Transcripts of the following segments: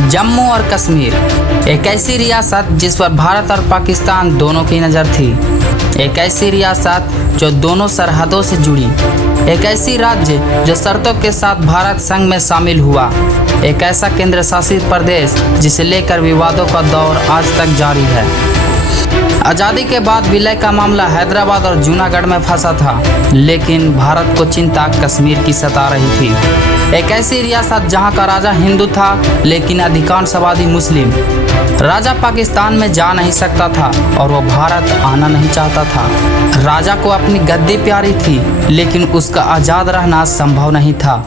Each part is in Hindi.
जम्मू और कश्मीर एक ऐसी रियासत जिस पर भारत और पाकिस्तान दोनों की नज़र थी। एक ऐसी रियासत जो दोनों सरहदों से जुड़ी। एक ऐसी राज्य जो शर्तों के साथ भारत संघ में शामिल हुआ। एक ऐसा केंद्र शासित प्रदेश जिसे लेकर विवादों का दौर आज तक जारी है। आज़ादी के बाद विलय का मामला हैदराबाद और जूनागढ़ में फंसा था, लेकिन भारत को चिंता कश्मीर की सता रही थी। एक ऐसी रियासत जहां का राजा हिंदू था, लेकिन अधिकांश आबादी मुस्लिम। राजा पाकिस्तान में जा नहीं सकता था और वो भारत आना नहीं चाहता था। राजा को अपनी गद्दी प्यारी थी, लेकिन उसका आज़ाद रहना संभव नहीं था।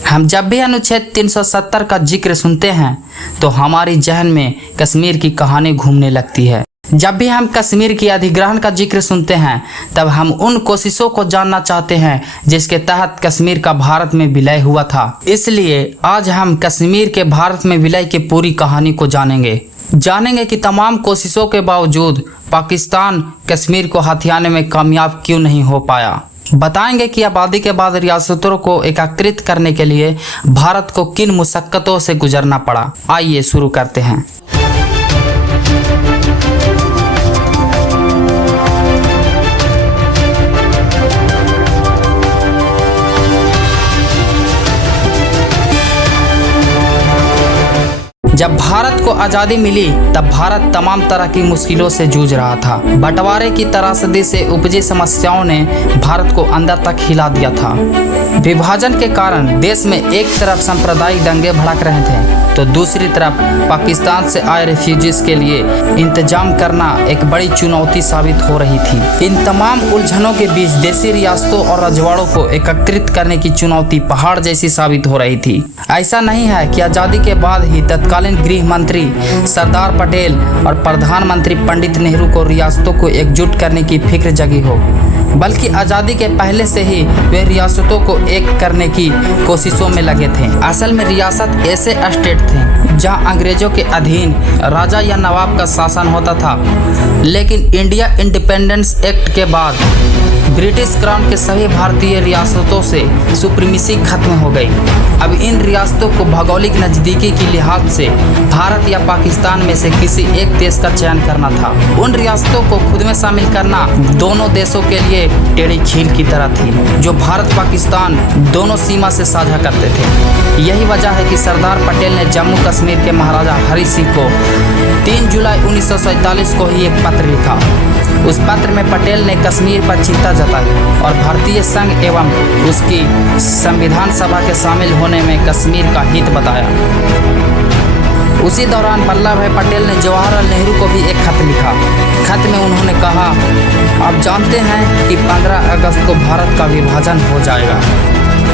हम जब भी अनुच्छेद 370 का जिक्र सुनते हैं तो हमारी जहन में कश्मीर की कहानी घूमने लगती है। जब भी हम कश्मीर की अधिग्रहण का जिक्र सुनते हैं तब हम उन कोशिशों को जानना चाहते हैं जिसके तहत कश्मीर का भारत में विलय हुआ था। इसलिए आज हम कश्मीर के भारत में विलय की पूरी कहानी को जानेंगे कि तमाम कोशिशों के बावजूद पाकिस्तान कश्मीर को हथियाने में कामयाब क्यों नहीं हो पाया। बताएंगे कि आबादी के बाद रियासतों को एकीकृत करने के लिए भारत को किन मुशक्कतों से गुजरना पड़ा। आइए शुरू करते हैं। जब भारत को आज़ादी मिली तब भारत तमाम तरह की मुश्किलों से जूझ रहा था। बंटवारे की त्रासदी से उपजी समस्याओं ने भारत को अंदर तक हिला दिया था। विभाजन के कारण देश में एक तरफ सांप्रदायिक दंगे भड़क रहे थे तो दूसरी तरफ पाकिस्तान से आए रेफ्यूजीज के लिए इंतजाम करना एक बड़ी चुनौती साबित हो रही थी। इन तमाम उलझनों के बीच देशी रियासतों और रजवाड़ों को एकत्रित करने की चुनौती पहाड़ जैसी साबित हो रही थी। ऐसा नहीं है कि आज़ादी के बाद ही तत्कालीन गृह मंत्री सरदार पटेल और प्रधानमंत्री पंडित नेहरू को रियासतों को एकजुट करने की फिक्र जगी हो, बल्कि आज़ादी के पहले से ही वे रियासतों को एक करने की कोशिशों में लगे थे। असल में रियासत ऐसे स्टेट थे जहां अंग्रेजों के अधीन राजा या नवाब का शासन होता था, लेकिन इंडिया इंडिपेंडेंस एक्ट के बाद ब्रिटिश क्राउन के सभी भारतीय रियासतों से सुप्रीमेसी खत्म हो गई। अब इन रियासतों को भौगोलिक नज़दीकी की लिहाज से भारत या पाकिस्तान में से किसी एक देश का चयन करना था। उन रियासतों को खुद में शामिल करना दोनों देशों के लिए टेढ़ी खील की तरह थी, जो भारत पाकिस्तान दोनों सीमा से साझा करते थे। यही वजह है कि सरदार पटेल ने जम्मू कश्मीर के महाराजा हरि सिंह को 3 जुलाई 1947 को ही एक पत्र लिखा। उस पत्र में पटेल ने कश्मीर पर चिंता जताई और भारतीय संघ एवं उसकी संविधान सभा के शामिल होने में कश्मीर का हित बताया। उसी दौरान वल्लभ भाई पटेल ने जवाहरलाल नेहरू को भी एक खत लिखा। खत में उन्होंने कहा, आप जानते हैं कि 15 अगस्त को भारत का विभाजन हो जाएगा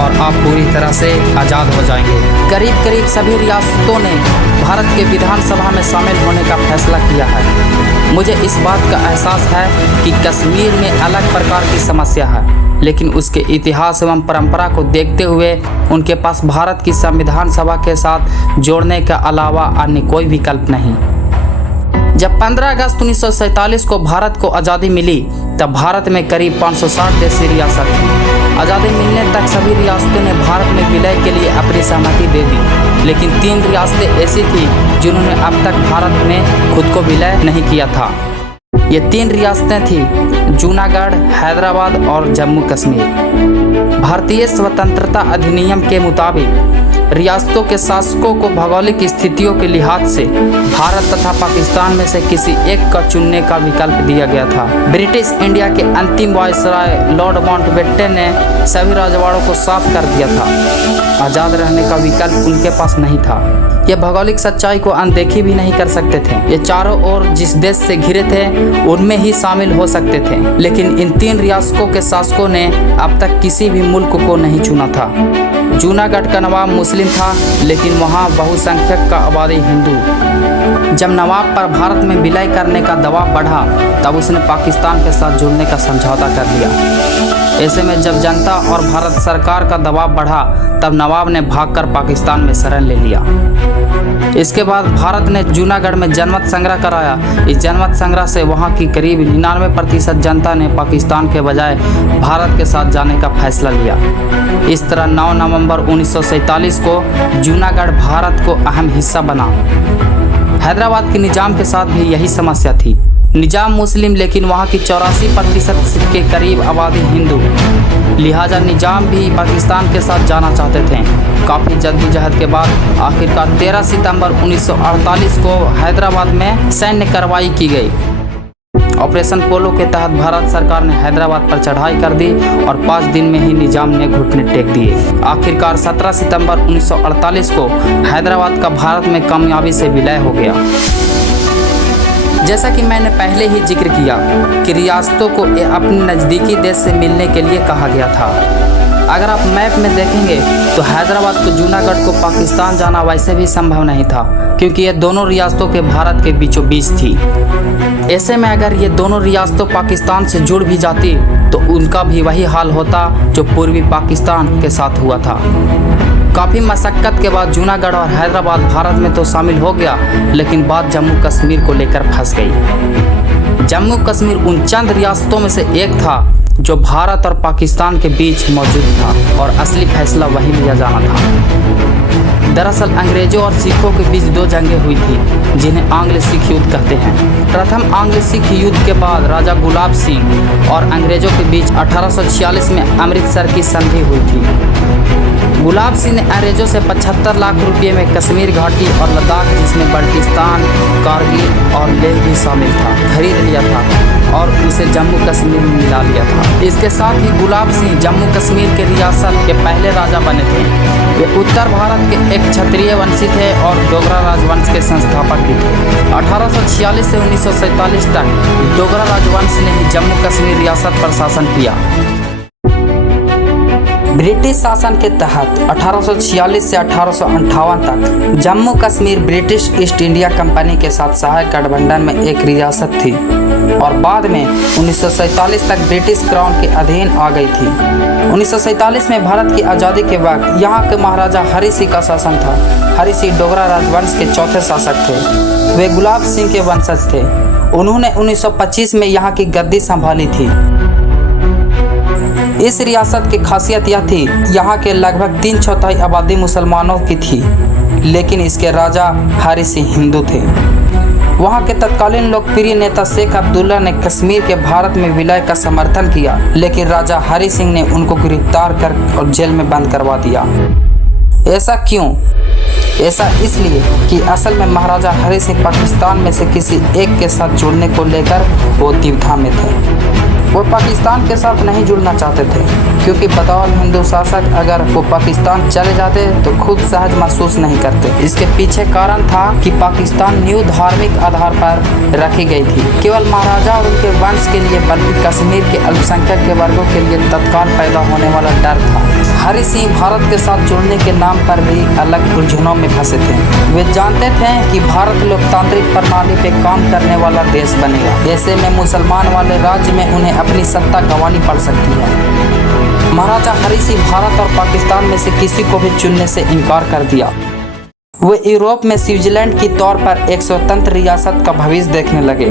और आप पूरी तरह से आज़ाद हो जाएंगे। करीब करीब सभी रियासतों ने भारत के विधानसभा में शामिल होने का फैसला किया है। मुझे इस बात का एहसास है कि कश्मीर में अलग प्रकार की समस्या है, लेकिन उसके इतिहास एवं परंपरा को देखते हुए उनके पास भारत की संविधान सभा के साथ जोड़ने के अलावा अन्य कोई विकल्प नहीं। जब 15 अगस्त 1947 को भारत को आज़ादी मिली तब भारत में करीब 560 देशी रियासत थी। आज़ादी मिलने तक सभी रियासतों ने भारत में विलय के लिए अपनी सहमति दे दी, लेकिन 3 रियासतें ऐसी थी जिन्होंने अब तक भारत में खुद को विलय नहीं किया था। ये 3 रियासतें थीं जूनागढ़, हैदराबाद और जम्मू कश्मीर। भारतीय स्वतंत्रता अधिनियम के मुताबिक रियासतों के शासकों को भौगोलिक स्थितियों के लिहाज से भारत तथा पाकिस्तान में से किसी एक का चुनने का विकल्प दिया गया था। ब्रिटिश इंडिया के अंतिम वायसराय लॉर्ड माउंटबेटन ने सभी रजवाड़ों को साफ कर दिया था। आज़ाद रहने का विकल्प उनके पास नहीं था। ये भौगोलिक सच्चाई को अनदेखी भी नहीं कर सकते थे। ये चारों ओर जिस देश से घिरे थे उनमें ही शामिल हो सकते थे, लेकिन इन 3 रियासतों के शासकों ने अब तक किसी भी मुल्क को नहीं चुना था। जूनागढ़ का नवाब मुस्लिम था, लेकिन वहाँ बहुसंख्यक का आबादी हिंदू। जब नवाब पर भारत में विलय करने का दबाव बढ़ा तब उसने पाकिस्तान के साथ जुड़ने का समझौता कर लिया। ऐसे में जब जनता और भारत सरकार का दबाव बढ़ा तब नवाब ने भागकर पाकिस्तान में शरण ले लिया। इसके बाद भारत ने जूनागढ़ में जनमत संग्रह कराया। इस जनमत संग्रह से वहां की करीब 99% जनता ने पाकिस्तान के बजाय भारत के साथ जाने का फैसला लिया। इस तरह 9 नवंबर 1947 को जूनागढ़ भारत को अहम हिस्सा बना। हैदराबाद के निजाम के साथ भी यही समस्या थी। निजाम मुस्लिम, लेकिन वहाँ की 84% के करीब आबादी हिंदू, लिहाजा निजाम भी पाकिस्तान के साथ जाना चाहते थे। काफ़ी जद्दोजहद के बाद आखिरकार 13 सितंबर 1948 को हैदराबाद में सैन्य कार्रवाई की गई। ऑपरेशन पोलो के तहत भारत सरकार ने हैदराबाद पर चढ़ाई कर दी और 5 दिन में ही निजाम ने घुटने टेक दिए। आखिरकार 17 सितंबर 1948 को हैदराबाद का भारत में कामयाबी से विलय हो गया। जैसा कि मैंने पहले ही जिक्र किया कि रियासतों को अपने नज़दीकी देश से मिलने के लिए कहा गया था। अगर आप मैप में देखेंगे तो हैदराबाद को जूनागढ़ को पाकिस्तान जाना वैसे भी संभव नहीं था, क्योंकि ये दोनों रियासतों के भारत के बीचों बीच थी। ऐसे में अगर ये दोनों रियासतों पाकिस्तान से जुड़ भी जाती तो उनका भी वही हाल होता जो पूर्वी पाकिस्तान के साथ हुआ था। काफ़ी मशक्क़त के बाद जूनागढ़ और हैदराबाद भारत में तो शामिल हो गया, लेकिन बात जम्मू कश्मीर को लेकर फंस गई। जम्मू कश्मीर उन चंद रियासतों में से एक था जो भारत और पाकिस्तान के बीच मौजूद था और असली फैसला वहीं लिया जाना था। दरअसल अंग्रेजों और सिखों के बीच 2 जंगें हुई थी जिन्हें आंग्ल सिख युद्ध कहते हैं। प्रथम आंग्ल सिख युद्ध के बाद राजा गुलाब सिंह और अंग्रेजों के बीच 1846 में अमृतसर की संधि हुई थी। गुलाब सिंह ने अंग्रेजों से 75 लाख रुपये में कश्मीर घाटी और लद्दाख, जिसमें बल्टिस्तान, कारगिल और लेह भी शामिल था, खरीद लिया था और उसे जम्मू कश्मीर में मिला लिया था। इसके साथ ही गुलाब सिंह जम्मू कश्मीर के रियासत के पहले राजा बने थे। वे उत्तर भारत के एक क्षत्रिय वंशी थे और डोगरा राजवंश के संस्थापक भी थे। 1846 से 1947 तक डोगरा राजवंश ने ही जम्मू कश्मीर रियासत पर शासन किया। ब्रिटिश शासन के तहत 1846 से 1858 तक Jammu Kashmir British east India company के साथ सहायक गठबंधन में एक रियासत थी और बाद में 1947 तक ब्रिटिश क्राउन के अधीन आ गई थी। 1947 में भारत की आज़ादी के वक्त यहाँ के महाराजा हरि सिंह का शासन था। हरि सिंह डोगरा राजवंश के चौथे शासक थे। वे गुलाब सिंह के वंशज थे। उन्होंने 1925 में यहाँ की गद्दी संभाली थी। इस रियासत की खासियत यह थी यहाँ के लगभग 3/4 आबादी मुसलमानों की थी, लेकिन इसके राजा हरि सिंह हिंदू थे। वहाँ के तत्कालीन लोकप्रिय नेता शेख अब्दुल्ला ने कश्मीर के भारत में विलय का समर्थन किया, लेकिन राजा हरि सिंह ने उनको गिरफ्तार कर और जेल में बंद करवा दिया। ऐसा क्यों? ऐसा इसलिए कि असल में महाराजा हरि सिंह पाकिस्तान में से किसी एक के साथ जुड़ने को लेकर वो द्विधा में थे। वो पाकिस्तान के साथ नहीं जुड़ना चाहते थे, क्योंकि बतौर हिंदू शासक अगर वो पाकिस्तान चले जाते तो खुद सहज महसूस नहीं करते। इसके पीछे कारण था कि पाकिस्तान न्यू धार्मिक आधार पर रखी गई थी, केवल महाराजा और उनके वंश के लिए, बल्कि कश्मीर के अल्पसंख्यक के वर्गों के लिए तत्काल पैदा होने वाला डर था। हरि सिंह भारत के साथ जुड़ने के नाम पर भी अलग उलझनों में फंसे थे। वे जानते थे कि भारत लोकतांत्रिक प्रणाली पे काम करने वाला देश बनेगा। ऐसे में मुसलमान वाले राज्य में उन्हें अपनी सत्ता गंवानी पड़ सकती है। महाराजा हरि सिंह भारत और पाकिस्तान में से किसी को भी चुनने से इनकार कर दिया। वे यूरोप में स्विट्जरलैंड की तौर पर एक स्वतंत्र रियासत का भविष्य देखने लगे।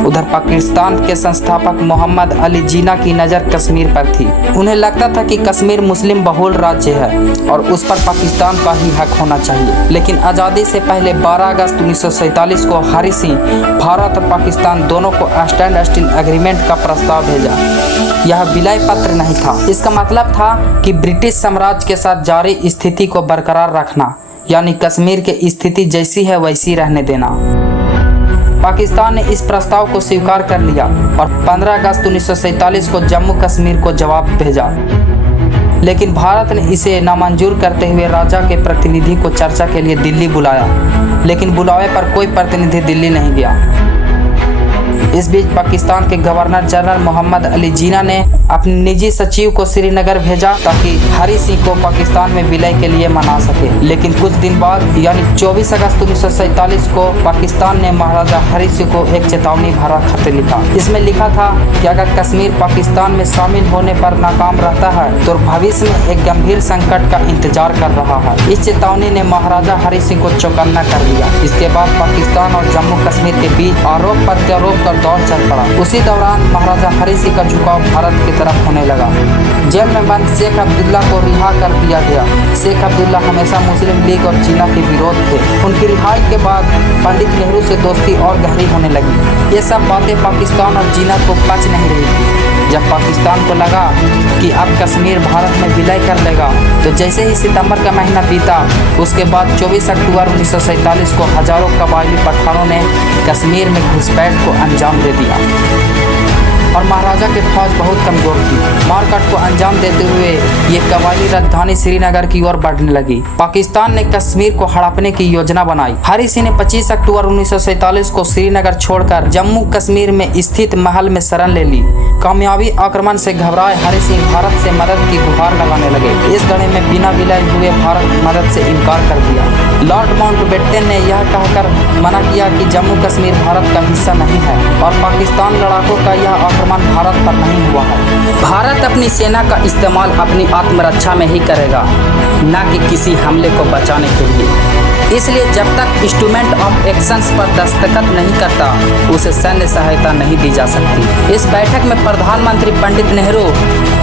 उधर पाकिस्तान के संस्थापक मोहम्मद अली जिन्ना की नज़र कश्मीर पर थी। उन्हें लगता था कि कश्मीर मुस्लिम बहुल राज्य है और उस पर पाकिस्तान का ही हक होना चाहिए। लेकिन आज़ादी से पहले 12 अगस्त 1947 को हरि सिंह भारत और पाकिस्तान दोनों को स्टैंड स्टिल एग्रीमेंट का प्रस्ताव भेजा। यह विलय पत्र नहीं था। इसका मतलब था कि ब्रिटिश साम्राज्य के साथ जारी स्थिति को बरकरार रखना, यानी कश्मीर की स्थिति जैसी है वैसी रहने देना। पाकिस्तान ने इस प्रस्ताव को स्वीकार कर लिया और 15 अगस्त 1947 को जम्मू कश्मीर को जवाब भेजा। लेकिन भारत ने इसे नामंजूर करते हुए राजा के प्रतिनिधि को चर्चा के लिए दिल्ली बुलाया, लेकिन बुलावे पर कोई प्रतिनिधि दिल्ली नहीं गया। इस बीच पाकिस्तान के गवर्नर जनरल मोहम्मद अली जिन्ना ने अपने निजी सचिव को श्रीनगर भेजा ताकि हरी सिंह को पाकिस्तान में विलय के लिए मना सके। लेकिन कुछ दिन बाद यानी 24 अगस्त 1947 को पाकिस्तान ने महाराजा हरी सिंह को एक चेतावनी भरा खत लिखा। इसमें लिखा था कि अगर कश्मीर पाकिस्तान में शामिल होने पर नाकाम रहता है तो भविष्य में एक गंभीर संकट का इंतजार कर रहा है। इस चेतावनी ने महाराजा हरी सिंह को चौकन्ना कर दिया। इसके बाद पाकिस्तान और जम्मू कश्मीर के बीच आरोप प्रत्यारोप का दौर चल पड़ा। उसी दौरान महाराजा हरी सिंह का झुकाव भारत की तरफ होने लगा। जेल में बंद शेख अब्दुल्ला को रिहा कर दिया गया। शेख अब्दुल्ला हमेशा मुस्लिम लीग और जिन्ना के विरोध थे। उनकी रिहाई के बाद पंडित नेहरू से दोस्ती और गहरी होने लगी। ये सब बातें पाकिस्तान और जिन्ना को पच नहीं रही थी। जब पाकिस्तान को लगा कि अब कश्मीर भारत में विलय कर लेगा तो जैसे ही सितंबर का महीना बीता उसके बाद 24 अक्टूबर 1947 को हजारों कबायली पठानों ने कश्मीर में घुसपैठ को अंजाम दे दिया और महाराजा की फौज बहुत कमजोर थी। मारकाट को अंजाम देते हुए ये कबायली राजधानी श्रीनगर की ओर बढ़ने लगी। पाकिस्तान ने कश्मीर को हड़पने की योजना बनाई। हरी सिंह ने 25 अक्टूबर 1947 को श्रीनगर छोड़कर जम्मू कश्मीर में स्थित महल में शरण ले ली। कामयाबी आक्रमण से घबराए हरी सिंह भारत से मदद की गुहार लगाने लगे। इस घड़ी में बिना विलय हुए भारत मदद से इनकार कर दिया। लॉर्ड माउंटबेटन ने यह कहकर मना किया कि जम्मू कश्मीर भारत का हिस्सा नहीं है और पाकिस्तान लड़ाकों का यह आक्रमण भारत पर नहीं हुआ है। भारत अपनी सेना का इस्तेमाल अपनी आत्मरक्षा में ही करेगा, न कि किसी हमले को बचाने के लिए। इसलिए जब तक इंस्ट्रूमेंट ऑफ एक्शंस पर दस्तखत नहीं करता उसे सैन्य सहायता नहीं दी जा सकती। इस बैठक में प्रधानमंत्री पंडित नेहरू,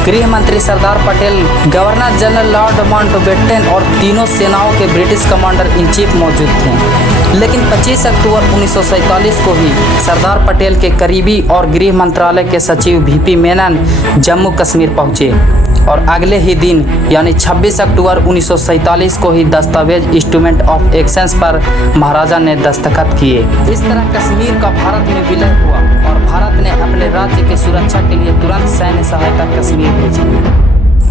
गृह मंत्री Sardar Patel, governor general Lord Mountbatten और तीनों सेनाओं के ब्रिटिश कमांडर इन चीफ मौजूद थे। लेकिन 25 अक्टूबर 1947 को ही सरदार पटेल के करीबी और गृह मंत्रालय के सचिव VP मेनन जम्मू कश्मीर पहुंचे और अगले ही दिन यानी 26 अक्टूबर 1947 को ही दस्तावेज इंस्ट्रूमेंट ऑफ एक्शंस पर महाराजा ने दस्तखत किए। इस तरह कश्मीर का भारत में विलय हुआ और भारत ने अपने राज्य की सुरक्षा के लिए तुरंत सैन्य सहायता कश्मीर भेजी।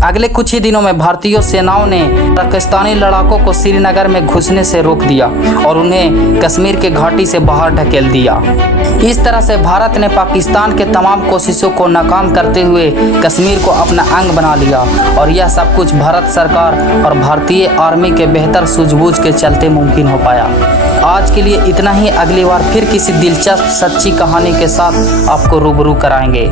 अगले कुछ ही दिनों में भारतीय सेनाओं ने पाकिस्तानी लड़ाकों को श्रीनगर में घुसने से रोक दिया और उन्हें कश्मीर के घाटी से बाहर ढकेल दिया। इस तरह से भारत ने पाकिस्तान के तमाम कोशिशों को नाकाम करते हुए कश्मीर को अपना अंग बना लिया और यह सब कुछ भारत सरकार और भारतीय आर्मी के बेहतर सूझबूझ के चलते मुमकिन हो पाया। आज के लिए इतना ही। अगली बार फिर किसी दिलचस्प सच्ची कहानी के साथ आपको रूबरू कराएंगे।